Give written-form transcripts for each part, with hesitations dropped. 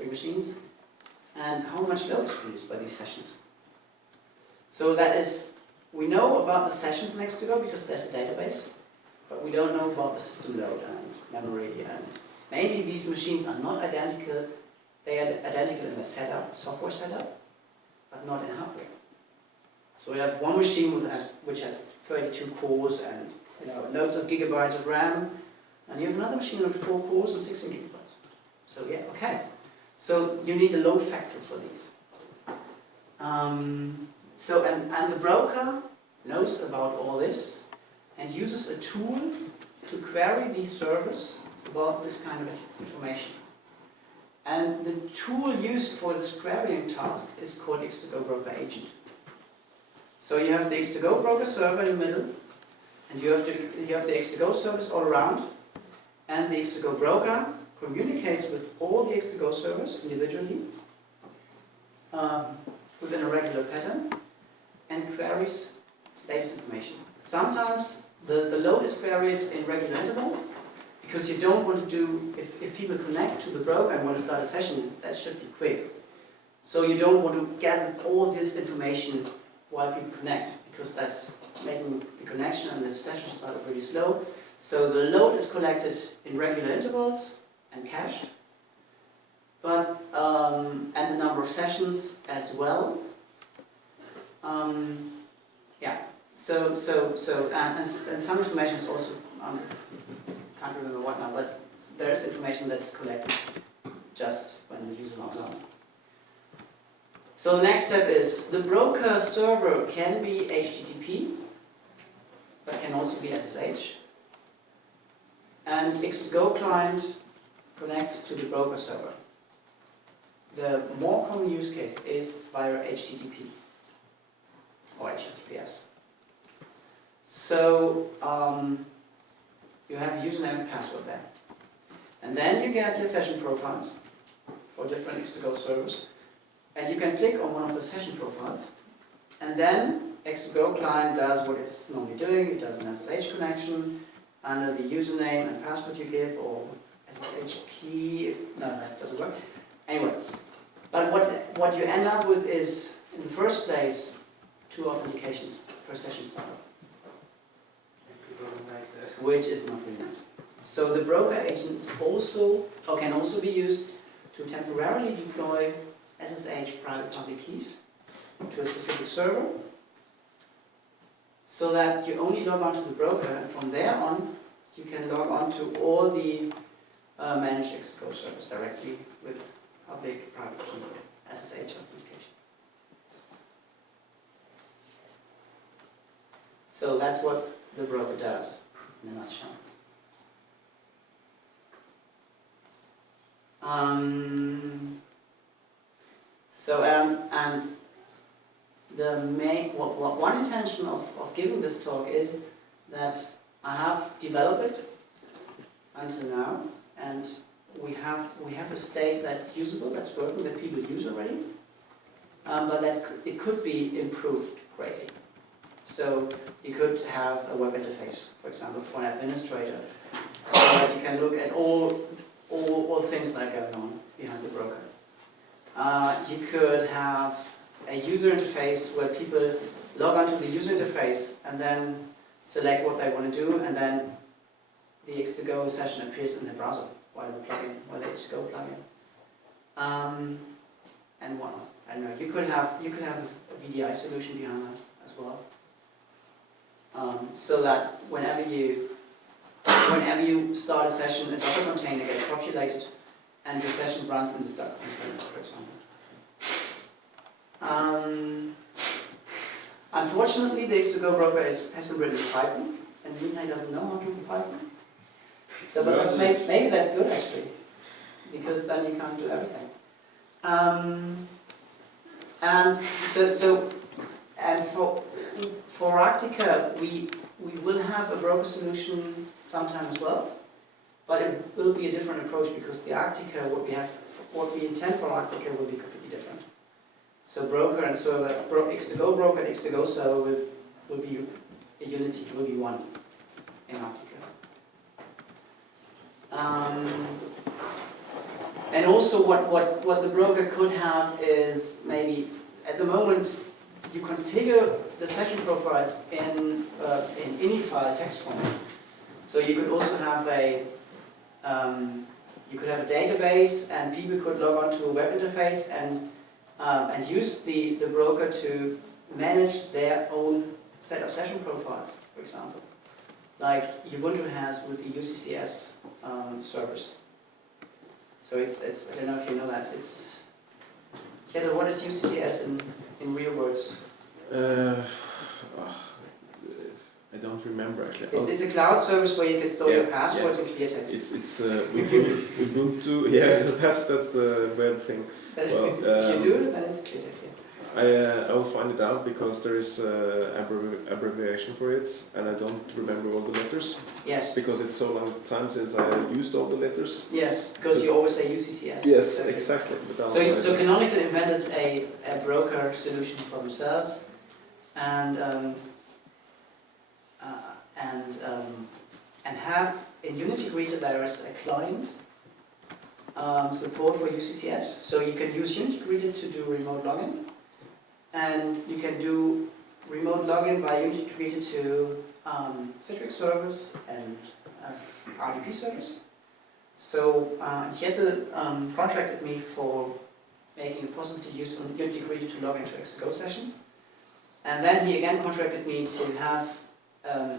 3 machines, and how much load is produced by these sessions. So that is, we know about the sessions in X2Go because there's a database, but we don't know about the system load and memory, and maybe these machines are not identical. They are identical in the setup, software setup, but not in hardware. So we have one machine which has 32 cores and loads of gigabytes of RAM, and you have another machine with 4 cores and 16 gigabytes. So yeah, okay. So you need a load factor for these. And the broker knows about all this and uses a tool to query these servers about this kind of information. And the tool used for this querying task is called X2Go Broker Agent. So you have the X2Go Broker server in the middle, and you have the X2Go servers all around, and the X2Go Broker communicates with all the X2Go servers individually within a regular pattern and queries status information. Sometimes the load is queried in regular intervals because you don't want to do, if people connect to the broker and want to start a session, that should be quick. So you don't want to gather all this information while people connect, because that's making the connection and the session start pretty slow. So the load is collected in regular intervals and cached, but and the number of sessions as well. Yeah. So and some information is also can't remember what now, but there's information that's collected just when the user logs on. So the next step is the broker server can be HTTP, but can also be SSH. And X2Go client connects to the broker server. The more common use case is via HTTP or HTTPS. So you have a username and password there. And then you get your session profiles for different X2Go servers. And you can click on one of the session profiles. And then X2Go client does what it's normally doing. It does an SSH connection under the username and password you give, or SSH key. No, that doesn't work. Anyway, but what you end up with is, in the first place, 2 authentications per session startup, which is nothing nice. So the broker agents can also be used to temporarily deploy SSH private public keys to a specific server, so that you only log on to the broker, and from there on you can log on to all the managed X2Go servers directly with public private key SSH authentication. So that's what the broker does in a nutshell. And the one intention of giving this talk is that I have developed it until now, and we have a state that's usable, that's working, that people use already, but that it could be improved greatly. So you could have a web interface, for example, for an administrator, so that you can look at all things that are going on behind the broker. You could have a user interface where people log onto the user interface and then select what they want to do, and then the X2Go session appears in the browser while the X2Go plugin. And whatnot. I don't know. You could have a VDI solution behind that as well, so that whenever you start a session, a Docker container gets populated, and the session runs in the Docker container, for example. Unfortunately, the X2Go broker has been written in Python, and Vinay doesn't know how to do Python. So, but maybe that's good actually, because then you can't do everything. And for Arctica, we will have a broker solution sometime as well, but it will be a different approach, because the Arctica, what we intend for Arctica will be completely different. So broker and server, X2Go broker and X2Go server will be a unity, will be one in Arctica. And also what the broker could have is maybe, at the moment, you configure the session profiles in ini file text format. So you could also have a database, and people could log on to a web interface and use the broker to manage their own set of session profiles, for example, like Ubuntu has with the UCCS servers. So it's I don't know if you know that. It's Kjetil, what is UCCS in real words? I don't remember actually. It's a cloud service where you can store your passwords in clear text. It's Ubuntu. Yeah, that's the weird thing. But well, if you do it, then it's clear text. Yeah. I will find it out because there is abbreviation for it, and I don't remember all the letters. Yes. Because it's so long time since I used all the letters. Yes, because you always say UCCS. Yes, exactly. So Canonical invented a broker solution for themselves, and have in Unity Reader there is a client support for UCCS. So you can use Unity Reader to do remote login. And you can do remote login by Unity Reader to Citrix servers and RDP servers. So Kjetil contracted me for making it possible to use Unity Reader to log into X2GO sessions. And then he again contracted me to have a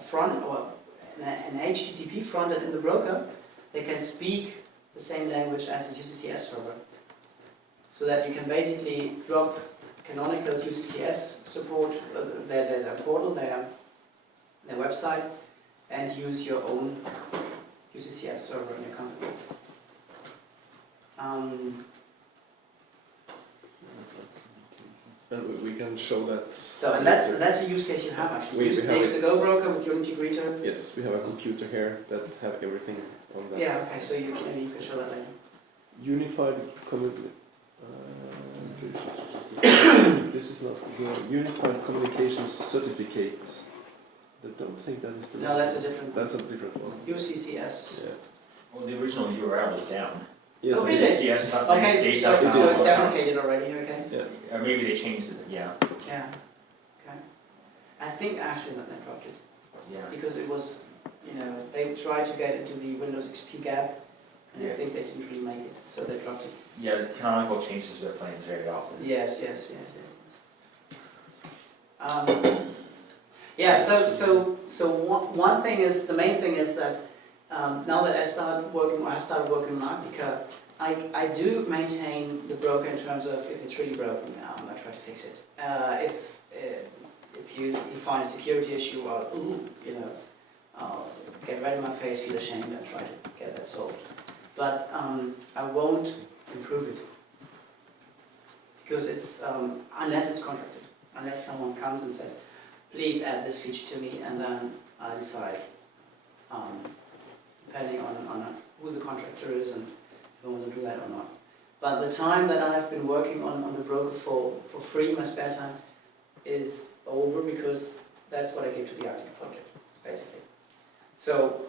front or an HTTP frontend in the broker that can speak the same language as the UCCS server. So that you can basically drop Canonical's UCCS support, their portal, their website, and use your own UCCS server in your company. And we can show that. So, and that's a use case you have actually. Use the X2GO broker with Unity Reader. Yes, we have a computer here that have everything on that. Yeah. Okay. So maybe you can show that later. Unified this is not the Unified Communications Certificate. I don't think that is the. No, that's a different. That's a different one. UCCS. Yeah. Well, the original URL is down. Yes. Oh, is it? Okay, so it's deprecated already. Okay. Yeah. Or maybe they changed it. Yeah. Yeah. Okay. I think actually that they dropped it. Yeah. Because it was, they tried to get into the Windows XP gap, and I think they didn't really make it, so they dropped it. Yeah, Canonical changes their plans very often. Yes. Yeah. So one thing is, the main thing is that now that I started working on Arctica, I do maintain the broker in terms of if it's really broken, I'm not trying to fix it. If you find a security issue, I'll get red in my face, feel ashamed, and try to get that solved. But I won't improve it because it's unless it's contracted, unless someone comes and says, please add this feature to me, and then I decide, depending on who the contractor is and if I want to do that or not. But the time that I have been working on the broker for free, my spare time, is over because that's what I give to the Arctica project, basically. So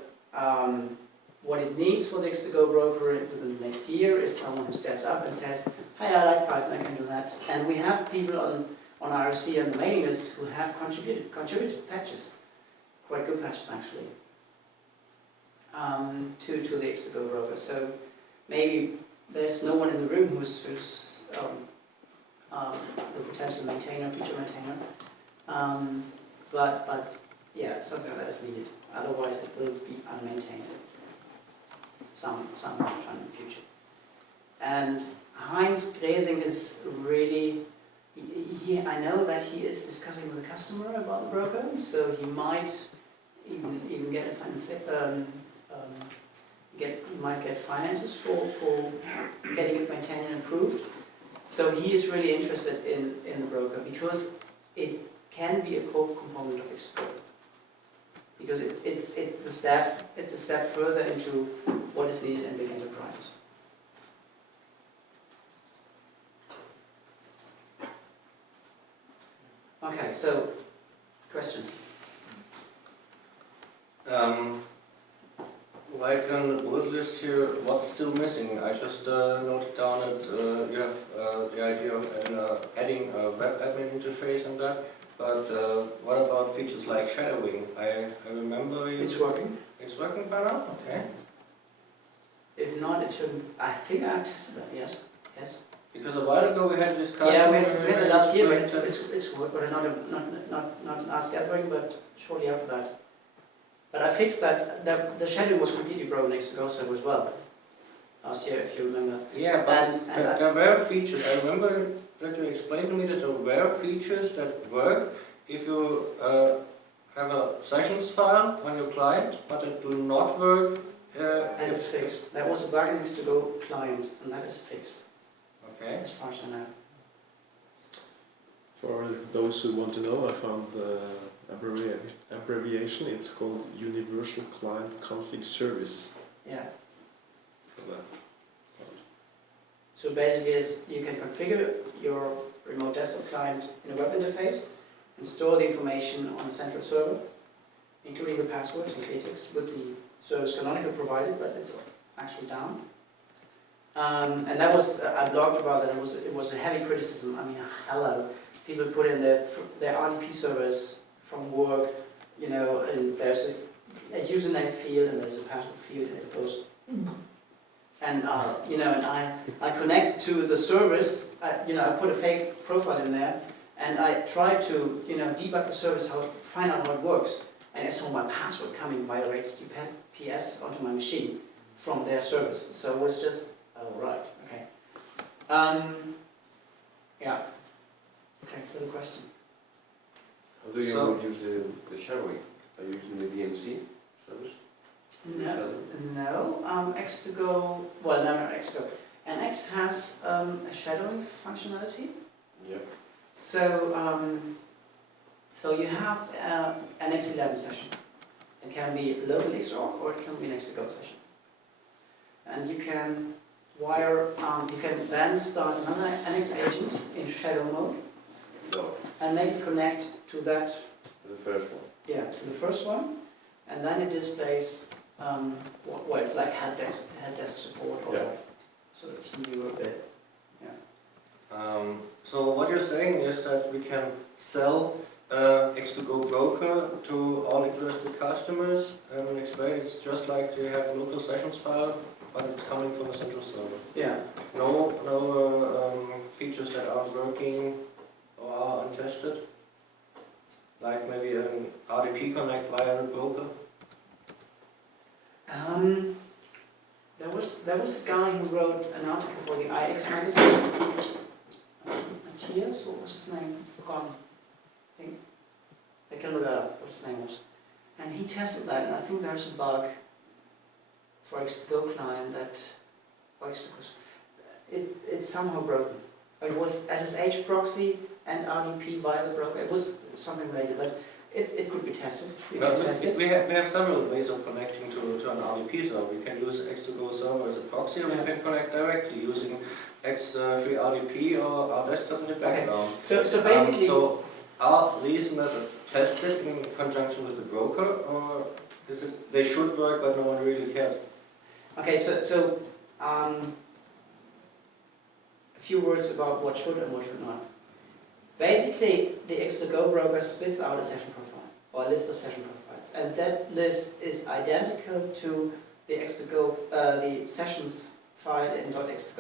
what it needs for the X2GO broker within the next year is someone who steps up and says, hi, I like Python, I can do that. And we have people on IRC on the mailing list who have contributed patches, quite good patches actually, to the X2GO broker. So maybe there's no one in the room who's the potential maintainer, feature maintainer, but yeah, something like that is needed. Otherwise, it will be unmaintained some time in the future. And Heinz Gräsing is really, I know that he is discussing with the customer about the broker, so he might even get get finances for getting it maintained and improved. So he is really interested in the broker because it can be a core component of X2GO. Because it's a step further into what is needed in big enterprises. Okay, so questions. Like on the bullet list here what's still missing. I just noted down that you have the idea of adding a web admin interface and that, but what about features like shadowing? I remember you... It's working. It's working by now? Okay. If not, it shouldn't. I think I tested that, yes. Yes. Because a while ago we had this discussion... Yeah, we had it last year, but it's worked, but not last gathering, but shortly after that. But I fixed that. The shadowing was completely broken next to Go server as well. Last year, if you remember. Yeah, but And there were features. I remember that you explained to me that there were features that work if you have a sessions file on your client, but it do not work. that is fixed. That was a bug next to Go client, and that is fixed. Okay. As far as I know. For those who want to know, I found the abbreviation. It's called Universal Client Config Service. Yeah. For that. So basically, you can configure your remote desktop client in a web interface and store the information on a central server, including the passwords and cleartext with the service canonical provided, but it's actually down. And that was, I blogged about that. It was a heavy criticism. I mean, hello, people put in their RDP servers from work, you know, and there's a username field and there's a password field, and it goes. And you know, and I connect to the service. You know, I put a fake profile in there, and I try to, you know, debug the service, find out how it works. And I saw my password coming via HTTPS onto my machine from their service. So it was just, oh right, okay. Yeah. Okay, further question. How do you So- use the shadowing? Are you using the DMC service? No, X2GO, well, no, not X2GO. NX has a shadowing functionality. Yep. So you have an X11 session. It can be local XOR or it can be an X2GO session. And you can wire, you can then start another NX agent in shadow mode No, and make it connect to that, the first one. yeah, to the first one. And then it displays, well, it's like help desk support or Yeah. sort of TU a bit. So what you're saying is that we can sell X2Go broker to all interested customers and explain it's just like they have a local sessions file, but it's coming from a central server. Yeah. No features that aren't working or are untested, like maybe an RDP connect via a broker. There was a guy who wrote an article for the IX magazine. Matthias, what was his name? Forgotten. I think I can look that up. What his name was, and he tested that, and I think there's a bug for X2Go client that, or X2Go, it's somehow broken. It was SSH proxy and RDP via the broker. It was something related, but it could be tested. You can test it. We have several ways of connecting to an RDP server. We can use X2Go server as a proxy, or we can connect directly using X3RDP or our desktop in the background. So basically, So are these methods tested in conjunction with the broker, or is it they should work but no one really cares? okay. So a few words about what should and what should not. Basically, the X2Go broker spits out a session profile or a list of session profiles, and that list is identical to the X2Go the sessions file in .x2Go.